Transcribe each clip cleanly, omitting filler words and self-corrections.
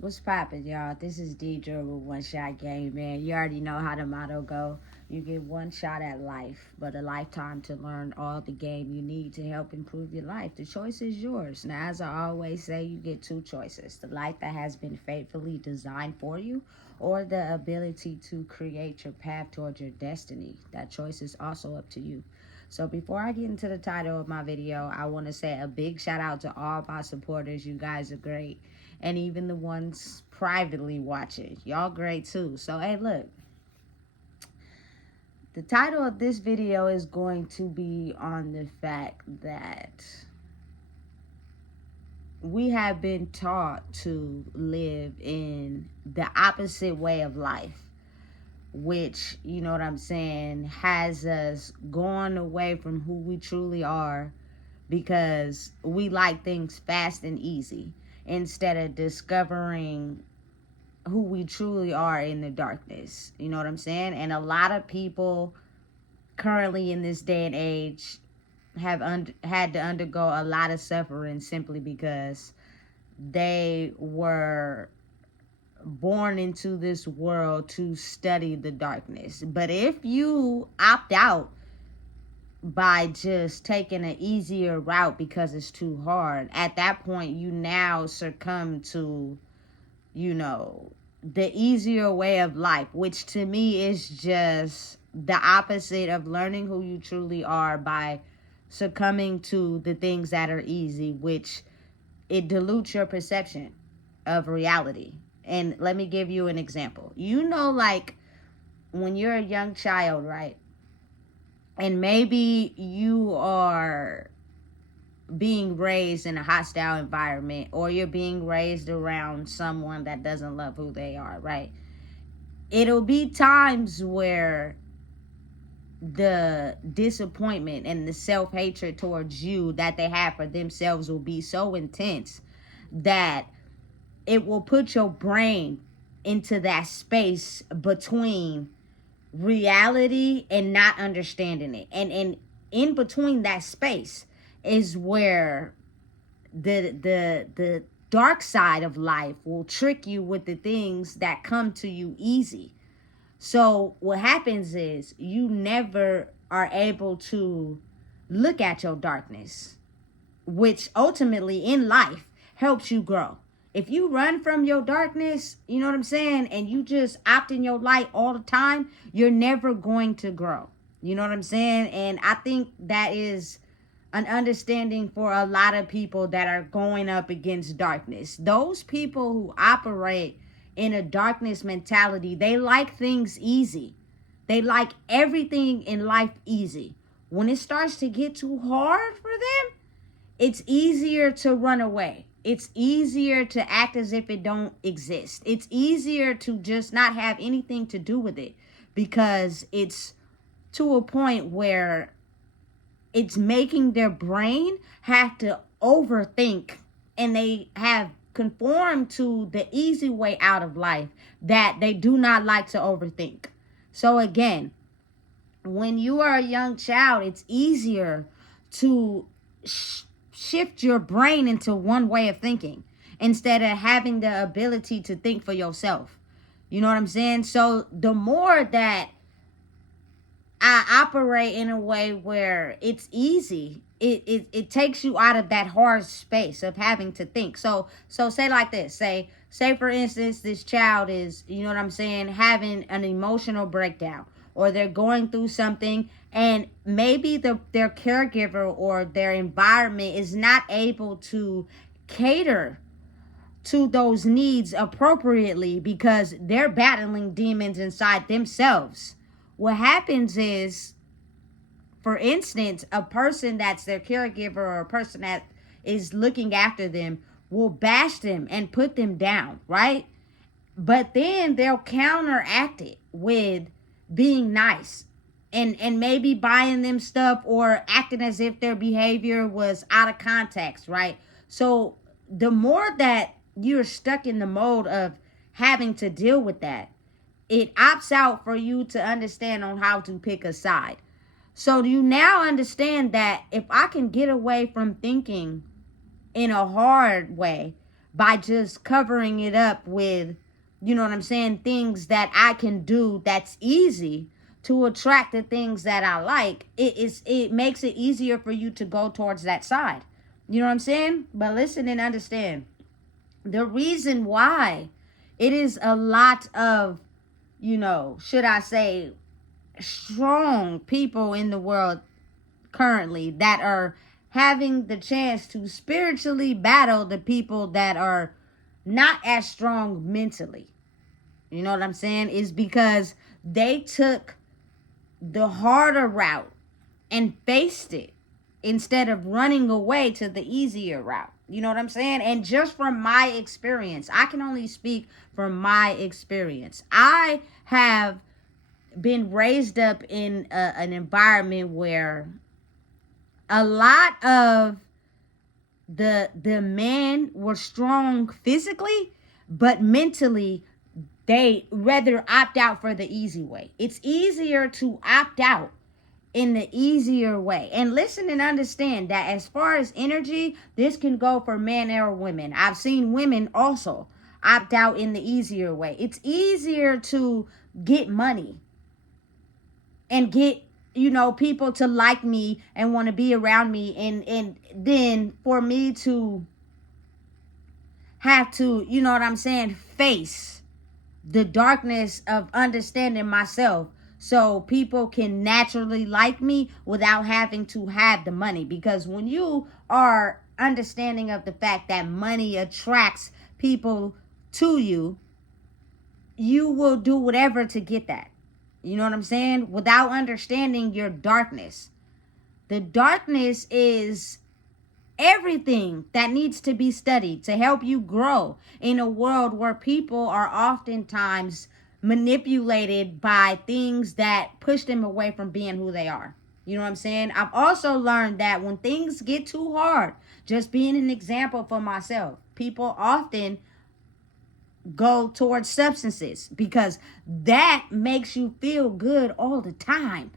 What's poppin', y'all? This is Deidre with One Shot Game, man. You already know how the motto go. You get one shot at life, but a lifetime to learn all the game you need to help improve your life. The choice is yours. Now, as I always say, you get two choices. The life that has been faithfully designed for you, or the ability to create your path towards your destiny. That choice is also up to you. So before I get into the title of my video, I want to say a big shout out to all my supporters. You guys are great. And even the ones privately watching. Y'all great too. So, hey, look. The title of this video is going to be on the fact that we have been taught to live in the opposite way of life, which, you know what I'm saying, has us going away from who we truly are because we like things fast and easy instead of discovering who we truly are in the darkness. You know what I'm saying? And a lot of people currently in this day and age have had to undergo a lot of suffering simply because they were born into this world to study the darkness. But if you opt out by just taking an easier route because it's too hard, at that point you now succumb to, you know, the easier way of life, which to me is just the opposite of learning who you truly are by succumbing to the things that are easy, which it dilutes your perception of reality. And let me give you an example. You know, like when you're a young child, right? And maybe you are being raised in a hostile environment, or you're being raised around someone that doesn't love who they are, right? It'll be times where the disappointment and the self-hatred towards you that they have for themselves will be so intense that it will put your brain into that space between reality and not understanding it. And in between that space is where the dark side of life will trick you with the things that come to you easy. So what happens is you never are able to look at your darkness, which ultimately in life helps you grow. If you run from your darkness, you know what I'm saying, and you just opt in your light all the time, you're never going to grow. You know what I'm saying? And I think that is an understanding for a lot of people that are going up against darkness. Those people who operate in a darkness mentality, they like things easy. They like everything in life easy. When it starts to get too hard for them, it's easier to run away. It's easier to act as if it don't exist. It's easier to just not have anything to do with it because it's to a point where it's making their brain have to overthink, and they have conformed to the easy way out of life that they do not like to overthink. So again, when you are a young child, it's easier to shift your brain into one way of thinking instead of having the ability to think for yourself. You know what I'm saying? So the more that I operate in a way where it's easy, it takes you out of that hard space of having to think. So say like this, say for instance, this child is, you know what I'm saying, having an emotional breakdown, or they're going through something, and maybe their caregiver or their environment is not able to cater to those needs appropriately because they're battling demons inside themselves. What happens is, for instance, a person that's their caregiver or a person that is looking after them will bash them and put them down, right? But then they'll counteract it with being nice and maybe buying them stuff or acting as if their behavior was out of context, right? So the more that you're stuck in the mode of having to deal with that, it opts out for you to understand on how to pick a side. So you now understand that if I can get away from thinking in a hard way by just covering it up with, you know what I'm saying, things that I can do that's easy to attract the things that I like. It makes it easier for you to go towards that side. You know what I'm saying? But listen and understand. The reason why it is a lot of, should I say, strong people in the world currently that are having the chance to spiritually battle the people that are not as strong mentally. You know what I'm saying? Is because they took the harder route and faced it instead of running away to the easier route. You know what I'm saying? And just from my experience, I can only speak from my experience. I have been raised up in an environment where a lot of the men were strong physically, but mentally they rather opt out for the easy way. It's easier to opt out in the easier way. And listen and understand that as far as energy, this can go for men or women. I've seen women also opt out in the easier way. It's easier to get money and get, people to like me and want to be around me, and then for me to have to, you know what I'm saying, face the darkness of understanding myself so people can naturally like me without having to have the money. Because when you are understanding of the fact that money attracts people to you, you will do whatever to get that. You know what I'm saying? Without understanding your darkness. The darkness is everything that needs to be studied to help you grow in a world where people are oftentimes manipulated by things that push them away from being who they are. You know what I'm saying? I've also learned that when things get too hard, just being an example for myself, people often go towards substances because that makes you feel good all the time.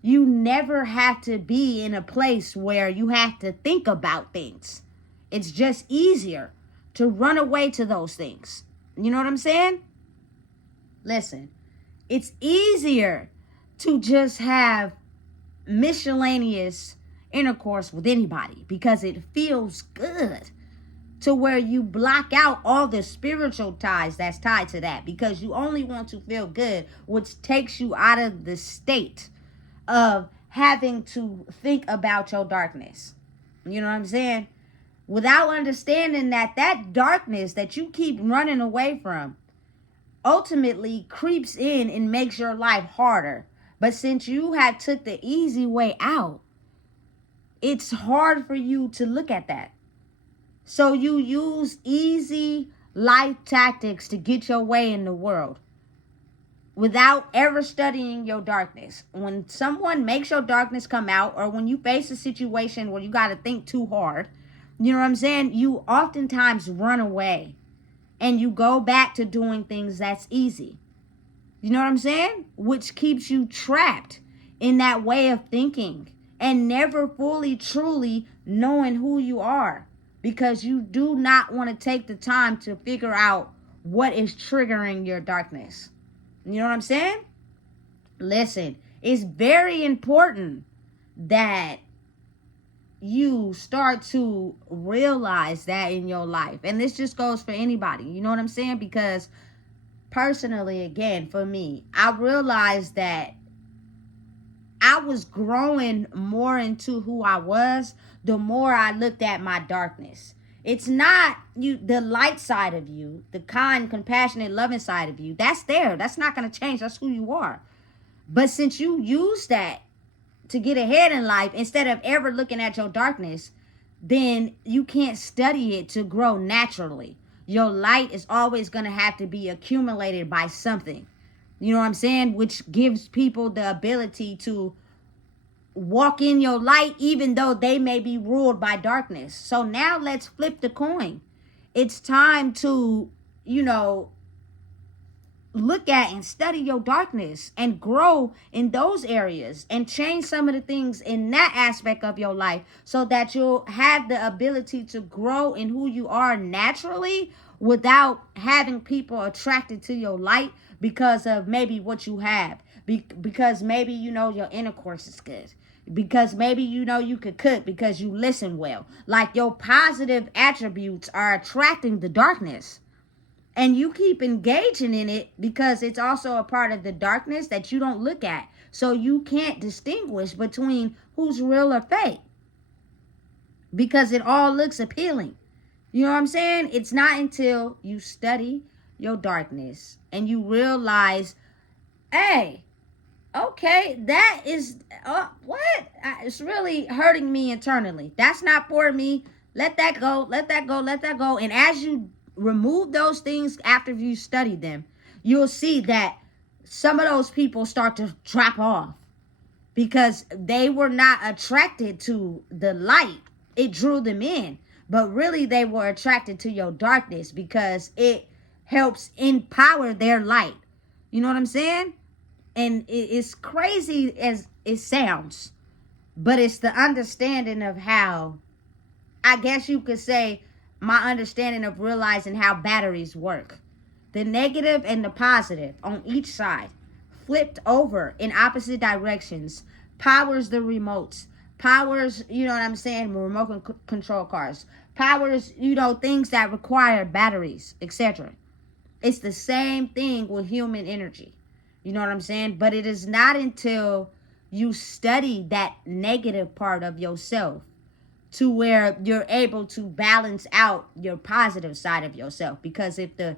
You never have to be in a place where you have to think about things. It's just easier to run away to those things. You know what I'm saying? Listen, it's easier to just have miscellaneous intercourse with anybody because it feels good, to where you block out all the spiritual ties that's tied to that because you only want to feel good, which takes you out of the state of having to think about your darkness. You know what I'm saying? Without understanding that darkness that you keep running away from ultimately creeps in and makes your life harder. But since you have took the easy way out, it's hard for you to look at that. So you use easy life tactics to get your way in the world without ever studying your darkness. When someone makes your darkness come out, or when you face a situation where you got to think too hard, you know what I'm saying? You oftentimes run away and you go back to doing things that's easy. You know what I'm saying? Which keeps you trapped in that way of thinking and never fully, truly knowing who you are, because you do not want to take the time to figure out what is triggering your darkness. You know what I'm saying? Listen, it's very important that you start to realize that in your life. And this just goes for anybody. You know what I'm saying? Because personally, again, for me, I realized that I was growing more into who I was the more I looked at my darkness. It's not you, the light side of you, the kind, compassionate, loving side of you. That's there. That's not going to change. That's who you are. But since you use that to get ahead in life instead of ever looking at your darkness, then you can't study it to grow naturally. Your light is always going to have to be accumulated by something. You know what I'm saying? Which gives people the ability to walk in your light even though they may be ruled by darkness. So now let's flip the coin. It's time to, look at and study your darkness and grow in those areas and change some of the things in that aspect of your life so that you'll have the ability to grow in who you are naturally without having people attracted to your light because of maybe what you have. Because maybe your intercourse is good, because maybe you could cook, because you listen well. Like, your positive attributes are attracting the darkness, and you keep engaging in it because it's also a part of the darkness that you don't look at. So you can't distinguish between who's real or fake because it all looks appealing. You know what I'm saying? It's not until you study your darkness and you realize, hey, okay, that is what? It's really hurting me internally. That's not for me. Let that go. Let that go. Let that go. And as you remove those things after you study them, you'll see that some of those people start to drop off because they were not attracted to the light. It drew them in, but really they were attracted to your darkness because it helps empower their light. You know what I'm saying? And it's crazy as it sounds, but it's the understanding of how, I guess you could say, my understanding of realizing how batteries work. The negative and the positive on each side, flipped over in opposite directions, powers the remotes, powers, what I'm saying, remote control cars, powers, things that require batteries, etc. It's the same thing with human energy. You know what I'm saying? But it is not until you study that negative part of yourself to where you're able to balance out your positive side of yourself. Because if the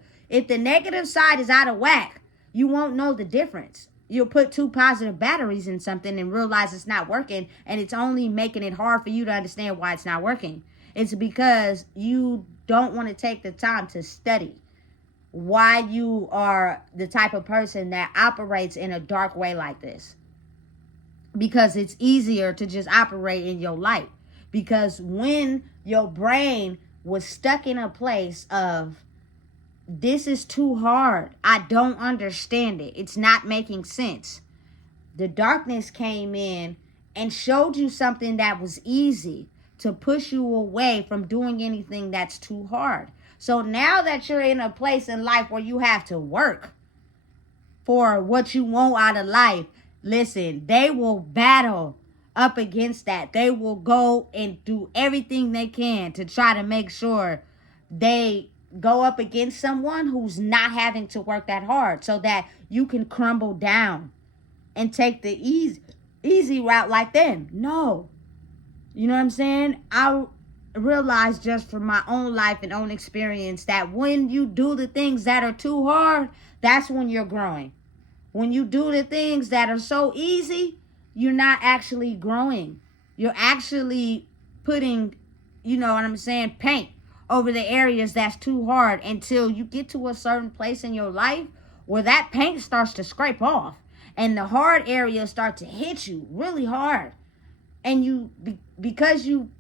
negative side is out of whack, you won't know the difference. You'll put two positive batteries in something and realize it's not working, and it's only making it hard for you to understand why it's not working. It's because you don't want to take the time to study why you are the type of person that operates in a dark way like this. Because it's easier to just operate in your light. Because when your brain was stuck in a place of, this is too hard, I don't understand it, it's not making sense, the darkness came in and showed you something that was easy to push you away from doing anything that's too hard. So now that you're in a place in life where you have to work for what you want out of life, listen, they will battle up against that. They will go and do everything they can to try to make sure they go up against someone who's not having to work that hard so that you can crumble down and take the easy route like them. No. You know what I'm saying? I realized just from my own life and own experience that when you do the things that are too hard, that's when you're growing. When you do the things that are so easy, you're not actually growing. You're actually putting, paint over the areas that's too hard until you get to a certain place in your life where that paint starts to scrape off and the hard areas start to hit you really hard. And because you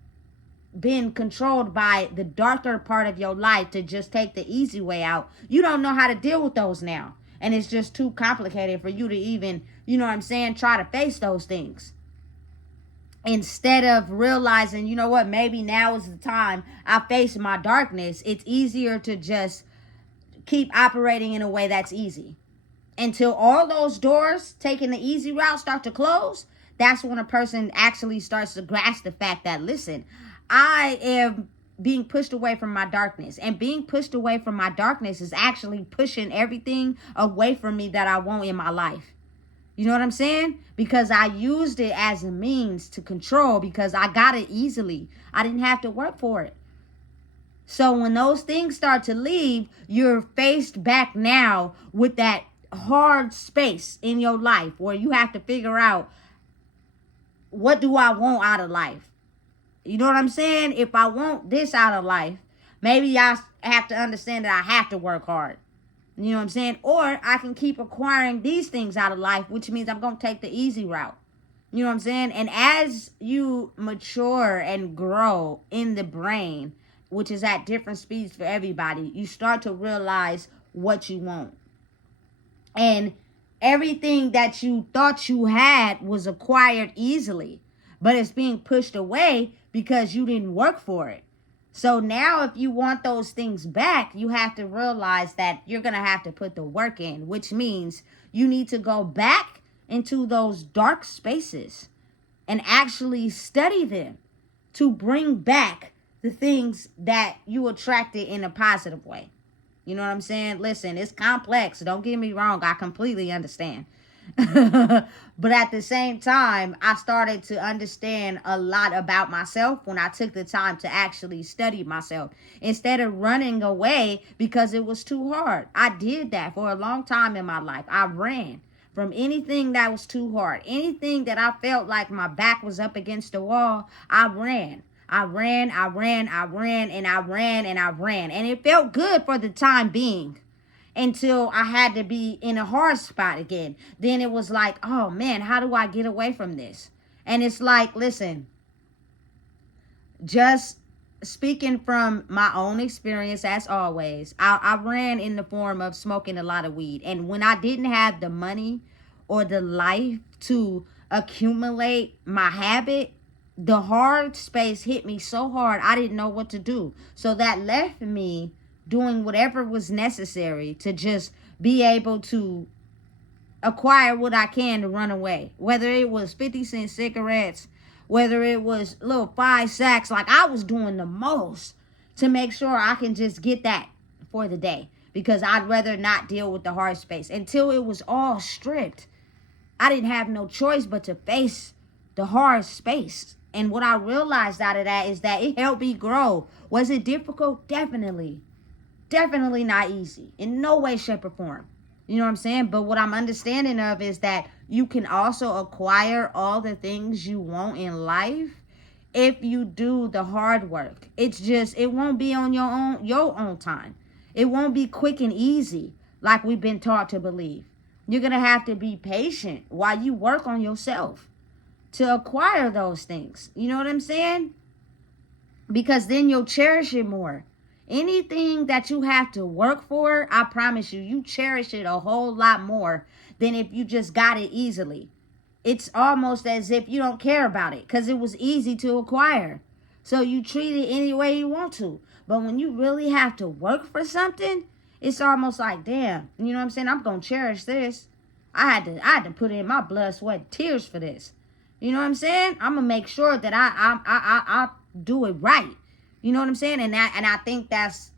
been controlled by the darker part of your life to just take the easy way out, you don't know how to deal with those now. And it's just too complicated for you to even, try to face those things. Instead of realizing, maybe now is the time I face my darkness, it's easier to just keep operating in a way that's easy. Until all those doors taking the easy route start to close, that's when a person actually starts to grasp the fact that, listen, I am being pushed away from my darkness. And being pushed away from my darkness is actually pushing everything away from me that I want in my life. You know what I'm saying? Because I used it as a means to control, because I got it easily. I didn't have to work for it. So when those things start to leave, you're faced back now with that hard space in your life where you have to figure out, what do I want out of life? You know what I'm saying? If I want this out of life, maybe I have to understand that I have to work hard. You know what I'm saying? Or I can keep acquiring these things out of life, which means I'm going to take the easy route. You know what I'm saying? And as you mature and grow in the brain, which is at different speeds for everybody, you start to realize what you want. And everything that you thought you had was acquired easily, but it's being pushed away because you didn't work for it. So now, if you want those things back, you have to realize that you're going to have to put the work in, which means you need to go back into those dark spaces and actually study them to bring back the things that you attracted in a positive way. You know what I'm saying? Listen, it's complex. Don't get me wrong. I completely understand. But at the same time, I started to understand a lot about myself when I took the time to actually study myself instead of running away because it was too hard. I did that for a long time in my life. I ran from anything that was too hard. Anything that I felt like my back was up against the wall, I ran. I ran, I ran, I ran, and I ran, and I ran. And it felt good for the time being until I had to be in a hard spot again. Then it was like, oh man, how do I get away from this? And it's like, listen, just speaking from my own experience, as always, I ran in the form of smoking a lot of weed. And when I didn't have the money or the life to accumulate my habit, the hard space hit me so hard I didn't know what to do. So that left me doing whatever was necessary to just be able to acquire what I can to run away. Whether it was 50-cent cigarettes, whether it was little 5 sacks, like I was doing the most to make sure I can just get that for the day. Because I'd rather not deal with the hard space. Until it was all stripped, I didn't have no choice but to face the hard space. And what I realized out of that is that it helped me grow. Was it difficult? Definitely. Definitely not easy. In no way, shape, or form. You know what I'm saying? But what I'm understanding of is that you can also acquire all the things you want in life if you do the hard work. It's just, it won't be on your own time. It won't be quick and easy like we've been taught to believe. You're going to have to be patient while you work on yourself to acquire those things. You know what I'm saying? Because then you'll cherish it more. Anything that you have to work for, I promise you, you cherish it a whole lot more than if you just got it easily. It's almost as if you don't care about it because it was easy to acquire. So you treat it any way you want to. But when you really have to work for something, it's almost like, damn, you know what I'm saying? I'm going to cherish this. I had to put in my blood, sweat, and tears for this. You know what I'm saying? I'm going to make sure that I do it right. You know what I'm saying? And I think that's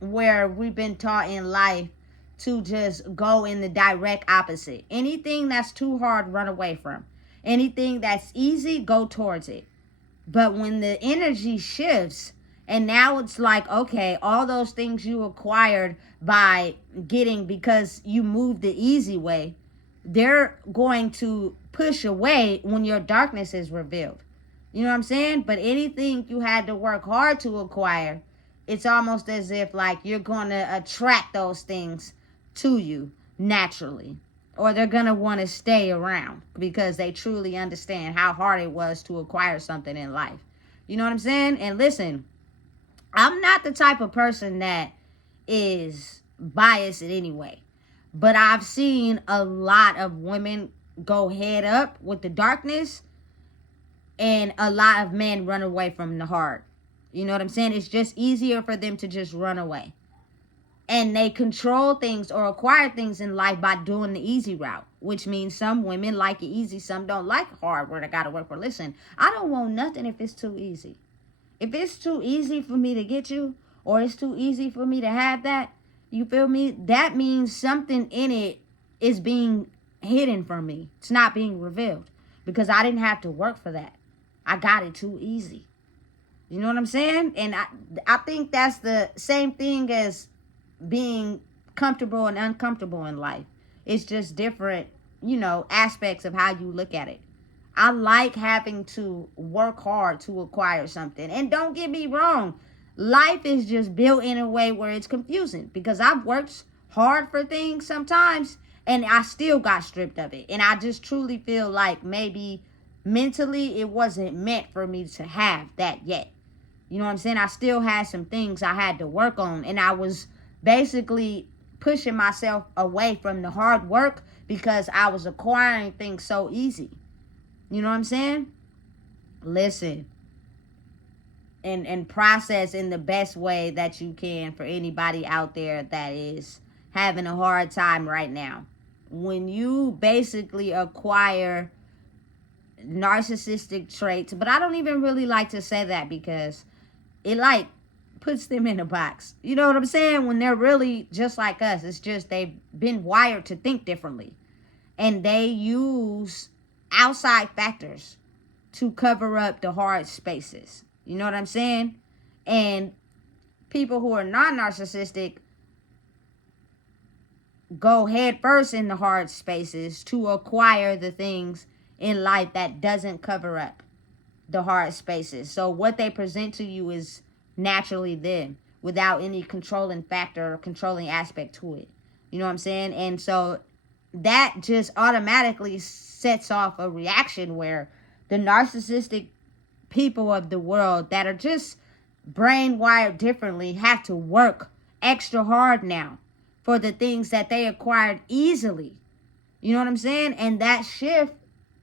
where we've been taught in life to just go in the direct opposite. Anything that's too hard, run away from. Anything that's easy, go towards it. But when the energy shifts and now it's like, okay, all those things you acquired by getting because you moved the easy way, they're going to push away when your darkness is revealed. You know what I'm saying? But anything you had to work hard to acquire, it's almost as if like you're going to attract those things to you naturally. Or they're going to want to stay around because they truly understand how hard it was to acquire something in life. You know what I'm saying? And listen, I'm not the type of person that is biased in any way. But I've seen a lot of women go head up with the darkness and a lot of men run away from the hard. You know what I'm saying? It's just easier for them to just run away. And they control things or acquire things in life by doing the easy route. Which means some women like it easy, some don't like hard where they gotta work for. Listen, I don't want nothing if it's too easy. If it's too easy for me to get you, or it's too easy for me to have that, you feel me? That means something in it is being hidden from me. It's not being revealed. Because I didn't have to work for that. I got it too easy. You know what I'm saying? And I think that's the same thing as being comfortable and uncomfortable in life. It's just different, aspects of how you look at it. I like having to work hard to acquire something. And don't get me wrong, life is just built in a way where it's confusing. Because I've worked hard for things sometimes and I still got stripped of it. And I just truly feel like maybe mentally it wasn't meant for me to have that yet. You know what I'm saying? I still had some things I had to work on. And I was basically pushing myself away from the hard work because I was acquiring things so easy. You know what I'm saying? Listen, and process in the best way that you can for anybody out there that is having a hard time right now. When you basically acquire narcissistic traits, but I don't even really like to say that because it like puts them in a box. You know what I'm saying? When they're really just like us. It's just they've been wired to think differently. And they use outside factors to cover up the hard spaces. You know what I'm saying? And people who are not narcissistic go head first in the hard spaces to acquire the things in life that doesn't cover up the hard spaces. So what they present to you is naturally them without any controlling factor or controlling aspect to it. You know what I'm saying? And so that just automatically sets off a reaction where the narcissistic people of the world that are just brain wired differently have to work extra hard now for the things that they acquired easily. You know what I'm saying? And that shift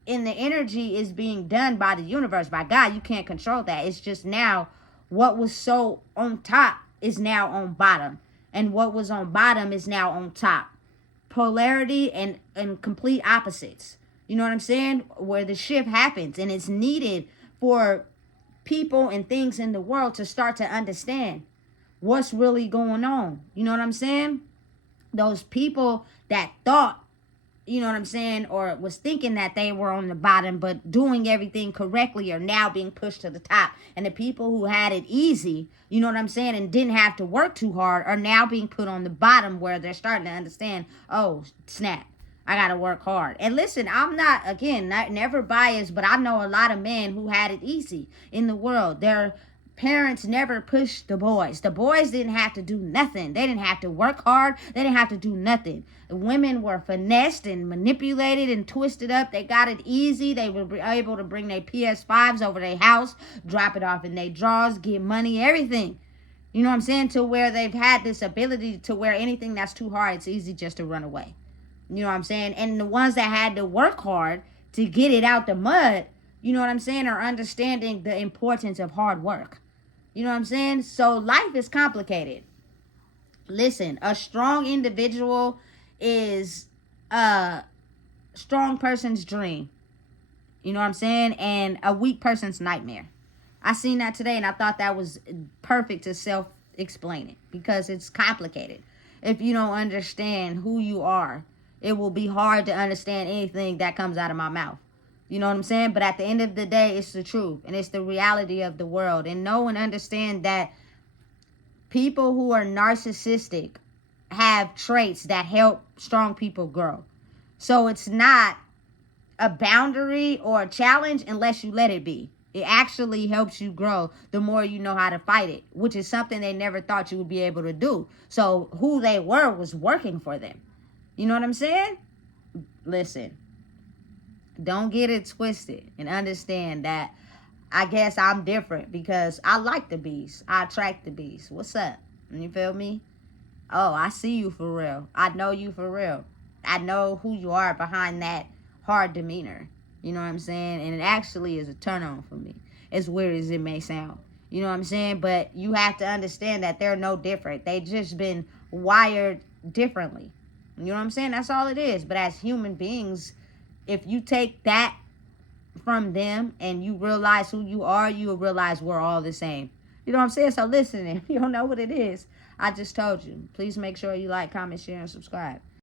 in the energy is being done by the universe, by God. You can't control that. It's just now what was so on top is now on bottom. And what was on bottom is now on top. Polarity and complete opposites. You know what I'm saying? Where the shift happens, and it's needed for people and things in the world to start to understand what's really going on. You know what I'm saying? Those people that thought, you know what I'm saying, or was thinking that they were on the bottom but doing everything correctly are now being pushed to the top. And the people who had it easy, you know what I'm saying, and didn't have to work too hard are now being put on the bottom where they're starting to understand, oh, snap, I got to work hard. And listen, I'm not, again, never biased, but I know a lot of men who had it easy in the world. Their parents never pushed the boys. The boys didn't have to do nothing. They didn't have to work hard. They didn't have to do nothing. The women were finessed and manipulated and twisted up. They got it easy. They were able to bring their PS5s over their house, drop it off in their drawers, get money, everything. You know what I'm saying? To where they've had this ability to where anything that's too hard, it's easy just to run away. You know what I'm saying? And the ones that had to work hard to get it out the mud, you know what I'm saying, are understanding the importance of hard work. You know what I'm saying? So life is complicated. Listen, a strong individual is a strong person's dream. You know what I'm saying? And a weak person's nightmare. I seen that today and I thought that was perfect to self-explain it because it's complicated. If you don't understand who you are, it will be hard to understand anything that comes out of my mouth. You know what I'm saying? But at the end of the day, it's the truth. And it's the reality of the world. And know and understand that people who are narcissistic have traits that help strong people grow. So it's not a boundary or a challenge unless you let it be. It actually helps you grow the more you know how to fight it, which is something they never thought you would be able to do. So who they were was working for them. You know what I'm saying? Listen. Don't get it twisted and understand that I guess I'm different because I like the beast. I attract the beast. What's up? You feel me? Oh, I see you for real. I know you for real. I know who you are behind that hard demeanor. You know what I'm saying? And it actually is a turn on for me. As weird as it may sound. You know what I'm saying? But you have to understand that they're no different. They just been wired differently. You know what I'm saying? That's all it is. But as human beings, if you take that from them and you realize who you are, you will realize we're all the same. You know what I'm saying? So listen, if you don't know what it is, I just told you. Please make sure you like, comment, share, and subscribe.